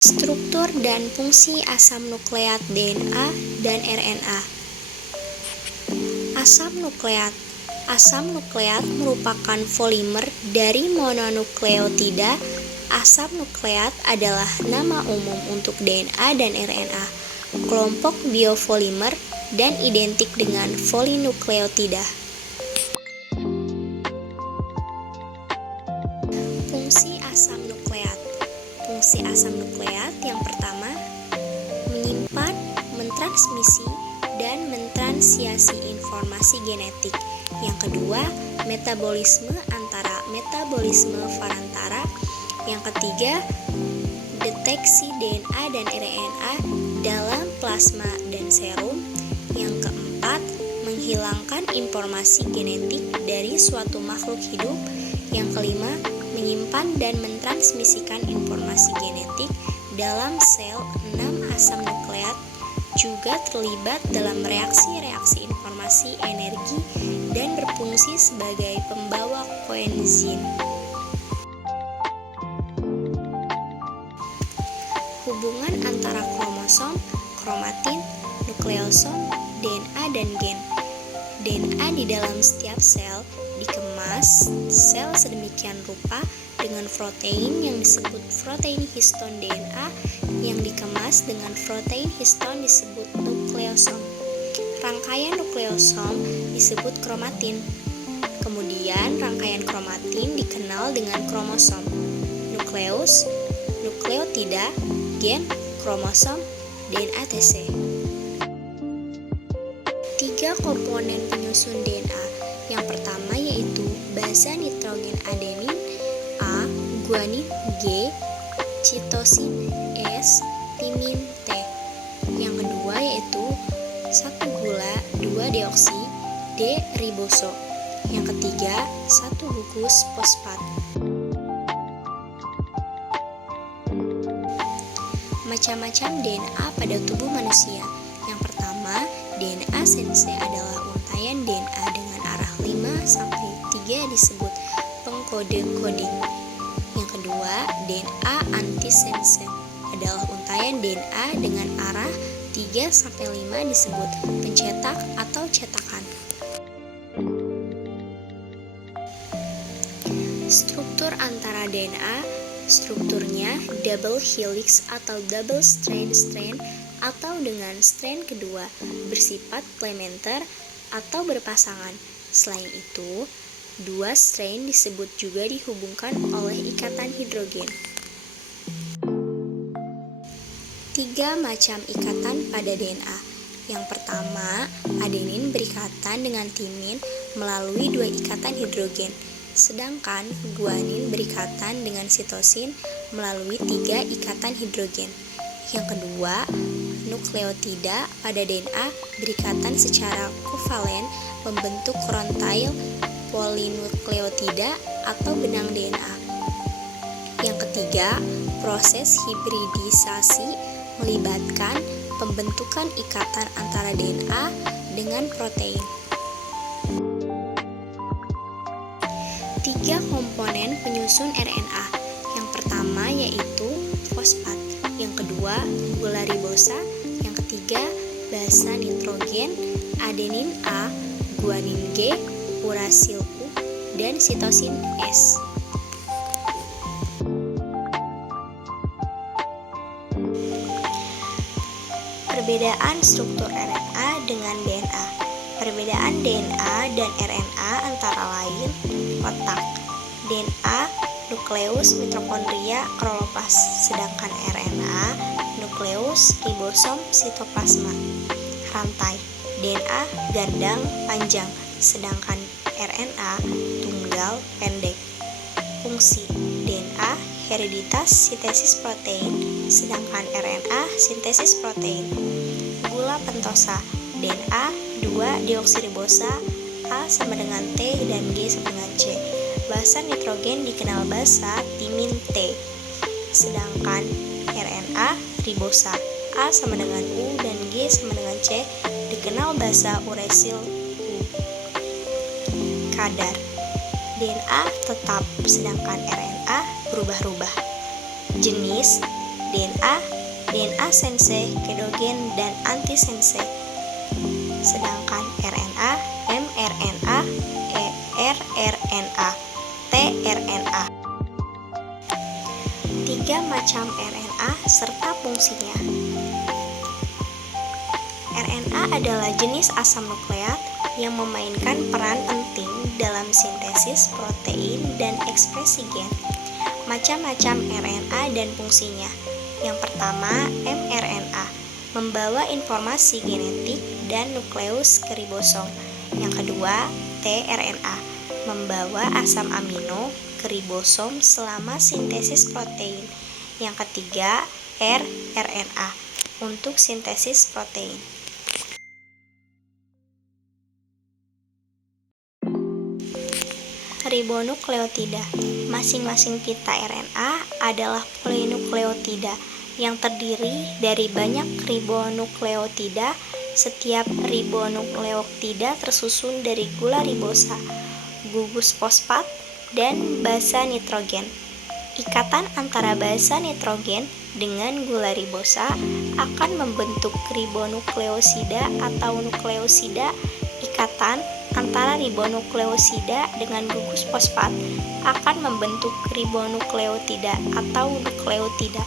Struktur dan fungsi asam nukleat DNA dan RNA. Asam nukleat. Asam nukleat merupakan polimer dari mononukleotida. Asam nukleat adalah nama umum untuk DNA dan RNA, kelompok biopolimer dan identik dengan polinukleotida. Fungsi asam nukleat. Fungsi asam nukleat yang pertama, menyimpan, mentransmisi, dan mentransiasi informasi genetik. Yang kedua, metabolisme antara metabolisme varantara. Yang ketiga, deteksi DNA dan RNA dalam plasma dan serum. Yang keempat, menghilangkan informasi genetik dari suatu makhluk hidup. Yang kelima, menyimpan dan mentransmisikan informasi genetik dalam sel. 6. Asam nukleat juga terlibat dalam reaksi-reaksi informasi energi dan berfungsi sebagai pembawa koenzim. Hubungan antara kromosom, kromatin, nukleosom, DNA dan gen. DNA di dalam setiap sel dikemas sel sedemikian rupa dengan protein yang disebut protein histon. DNA yang dikemas dengan protein histon disebut nukleosom. Rangkaian nukleosom disebut kromatin. Kemudian rangkaian kromatin dikenal dengan kromosom, nukleus, nukleotida, gen, kromosom, dan etc. 3 komponen penyusun DNA. Yang pertama yaitu basa nitrogen adenin A, guanin G, citosin S, timin T. Yang kedua yaitu 1 gula 2 deoksi D riboso. Yang ketiga 1 gugus fosfat. Macam-macam DNA pada tubuh manusia. Yang pertama, DNA sense adalah untaian DNA dengan arah 5-3 disebut pengkode coding. Yang kedua, DNA antisense adalah untaian DNA dengan arah 3-5 disebut pencetak atau cetakan. Struktur antara DNA. Strukturnya double helix atau double strand atau dengan strand kedua bersifat komplementer atau berpasangan. Selain itu, 2 strand disebut juga dihubungkan oleh ikatan hidrogen. 3 macam ikatan pada DNA. Yang pertama, adenin berikatan dengan timin melalui 2 ikatan hidrogen. Sedangkan guanin berikatan dengan sitosin melalui 3 ikatan hidrogen. Yang kedua, nukleotida pada DNA berikatan secara kovalen membentuk rontail polinukleotida atau benang DNA. Yang ketiga, proses hibridisasi melibatkan pembentukan ikatan antara DNA dengan protein. 3 komponen penyusun RNA. Yang pertama yaitu fosfat, yang kedua gula ribosa, yang ketiga basa nitrogen, adenin A, guanin G, urasil U, dan sitosin S. Perbedaan struktur RNA dengan DNA. Perbedaan DNA dan RNA antara lain otak, DNA, nukleus, mitokondria, kloroplas, sedangkan RNA, nukleus, ribosom, sitoplasma. Rantai, DNA gandang panjang, sedangkan RNA tunggal pendek. Fungsi, DNA hereditas sintesis protein, sedangkan RNA sintesis protein. Gula pentosa, DNA 2 deoksiribosa, A sama dengan T dan G sama dengan C. Basa nitrogen dikenal basa timin T. Sedangkan RNA ribosa, A sama dengan U dan G sama dengan C dikenal basa uresil U. Kadar DNA tetap, sedangkan RNA berubah-ubah. Jenis DNA, DNA sense, kedogen, dan antisense. Sedangkan RNA, mRNA, rRNA, tRNA. 3 macam RNA serta fungsinya. RNA adalah jenis asam nukleat yang memainkan peran penting dalam sintesis protein dan ekspresi gen. Macam-macam RNA dan fungsinya. Yang pertama, mRNA, membawa informasi genetik dan nukleus ke ribosom. Yang kedua, tRNA, membawa asam amino ke ribosom selama sintesis protein. Yang ketiga, rRNA, untuk sintesis protein. Ribonukleotida. Masing-masing pita RNA adalah polinukleotida yang terdiri dari banyak ribonukleotida. Setiap ribonukleotida tersusun dari gula ribosa, gugus fosfat, dan basa nitrogen. Ikatan antara basa nitrogen dengan gula ribosa akan membentuk ribonukleosida atau nukleosida. Ikatan antara ribonukleosida dengan gugus fosfat akan membentuk ribonukleotida atau nukleotida.